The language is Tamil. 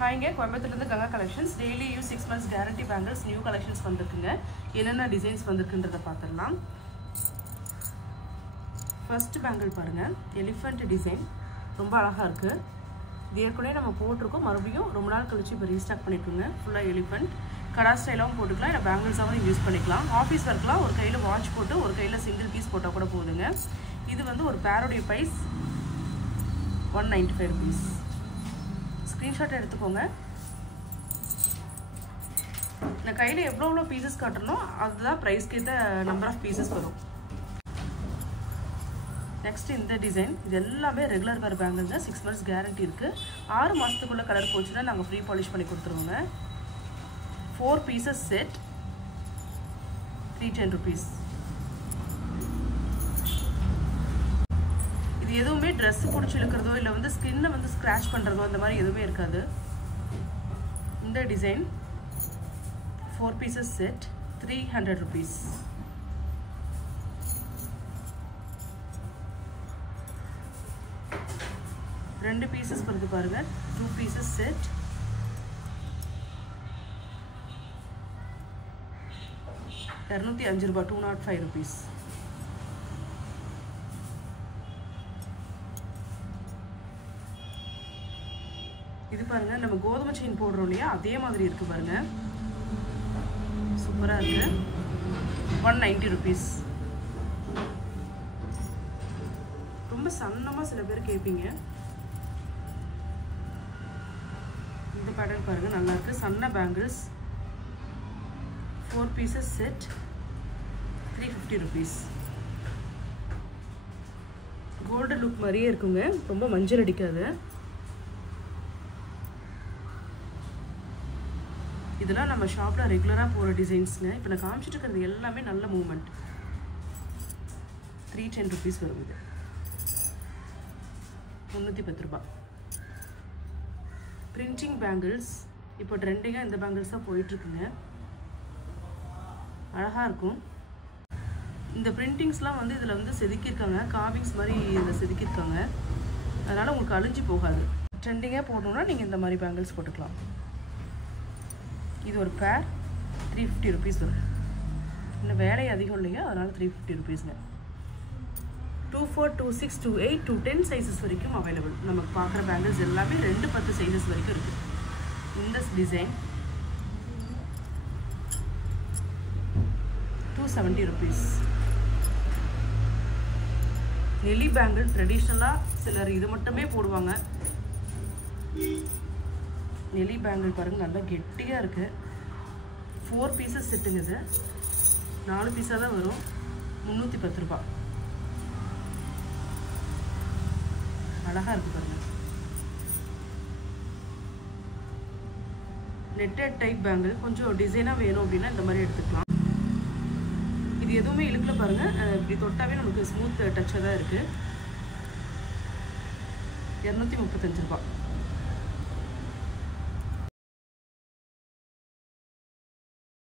Hi, கோயம்புத்தூர்ல Ganga collections daily use 6 months guarantee bangles new collections வந்திருக்குங்க. என்னென்ன டிசைன்ஸ் வந்திருக்குன்றத பார்த்துடலாம். ஃபர்ஸ்ட் பேங்கிள் பாருங்க, எலிஃபண்ட் டிசைன் ரொம்ப அழகா இருக்கு. இது ஏற்கனவே நம்ம போட்டிருக்கோம், மறுபடியும் ரொம்ப நாள் கழிச்சு இப்போ ரீஸ்டாக் பண்ணிருக்குங்க. ஃபுல்லா எலிஃபண்ட் கடா ஸ்டைலாகவும் போட்டுக்கலாம், இல்லை பேங்கிள்ஸாகவும் யூஸ் பண்ணிக்கலாம். ஆஃபீஸ் ஒர்க்லாம் ஒரு கையில் வாட்ச் போட்டு ஒரு கையில் சிங்கிள் பீஸ் போட்டால் கூட போதுங்க. இது வந்து ஒரு பேரோடைய ப்ரைஸ் 195 rupees. ஸ்க்ரீன்ஷாட் எடுத்துக்கோங்க. நான் கையில் எவ்வளோ பீசஸ் காட்டணும் அதுதான் ப்ரைஸ்க்கு ஏற்ற நம்பர் ஆஃப் பீசஸ் வரும். நெக்ஸ்ட் இந்த டிசைன், இது எல்லாமே ரெகுலர் வேர் பேங்கிள்ங்க. 6 months கேரண்டி இருக்குது. 6 மாதத்துக்குள்ளே கலர் போச்சுன்னா நாங்கள் ஃப்ரீ பாலிஷ் பண்ணி கொடுத்துருவோங்க. 4 pieces செட் 310 rupees. இது எதுவுமே ட்ரெஸ் பிடிச்சி இழுக்கிறதோ இல்லை வந்து ஸ்கின்னை வந்து ஸ்க்ராச் பண்ணுறதோ அந்த மாதிரி எதுவுமே இருக்காது. இந்த டிசைன் 4 pieces செட் 300 rupees. ரெண்டு பீசஸ் வருது பாருங்க, 2 pieces செட் 205 ரூபாய், 205 rupees. இது பாருங்க, நம்ம கோதுமை செயின் போடுறோம் இல்லையா, அதே மாதிரி இருக்கு பாருங்க, சூப்பரா இருக்கு. 190 rupees. ரொம்ப சன்னமா சில பேர் கேட்பீங்க. இந்த பேட்டர்ன் பாருங்க, நல்லா இருக்கு. சன்ன பேங்கிள்ஸ் 4 pieces செட் 350 rupees. கோல்டு லுக் மாதிரியே இருக்குங்க, ரொம்ப மஞ்சள் அடிக்காது. இதெல்லாம் நம்ம ஷாப்ல ரெகுலரா போற டிசைன்ஸ்ங்க. இப்போ நான் காமிச்சிட்டு இருக்கிறது எல்லாமே நல்ல மூவ்மெண்ட். 310 rupees வரும். இது 310 ரூபாய். பிரிண்டிங் பேங்கிள்ஸ் இப்போ ட்ரெண்டிங்காக இந்த பேங்கிள்ஸ் தான் போயிட்டு இருக்குங்க. அழகா இருக்கும். இந்த பிரிண்டிங்ஸ்லாம் வந்து இதில் வந்து செதுக்கியிருக்காங்க, காவிங்ஸ் மாதிரி இதில் செதுக்கியிருக்காங்க. அதனால் உங்களுக்கு அழிஞ்சு போகாது. ட்ரெண்டிங்காக போடணுன்னா நீங்கள் இந்த மாதிரி பேங்கிள்ஸ் போட்டுக்கலாம். இது ஒரு பேர் 350 rupees வரும். இன்னும் வேலை அதிகம் இல்லையா, அதனால் 350 rupeesங்க. 24, 26, 28, 210 சைஸஸ் வரைக்கும் அவைலபிள். நமக்கு பார்க்குற பேங்கிள்ஸ் எல்லாமே 210 சைஸஸ் வரைக்கும் இருக்குது. இந்த டிசைன் 270 rupees. நெல்லி பேங்கிள் ட்ரெடிஷ்னலாக சிலர் இது மட்டுமே போடுவாங்க. நெல்லி பேங்கிள் பாருங்கள், நல்லா கெட்டியாக இருக்குது. 4 pieces செட்டுங்க. இது 4 பீஸாக தான் வரும். 310 ரூபாய். அழகாக இருக்குது பாருங்கள். நெட்டட் டைப் பேங்கிள் கொஞ்சம் டிசைனாக வேணும் அப்படின்னா இந்த மாதிரி எடுத்துக்கலாம். இது எதுவுமே இழுக்கல பாருங்கள், இப்படி தொட்டாவே நமக்கு ஸ்மூத் டச்சாக தான் இருக்குது. 235 ரூபாய்.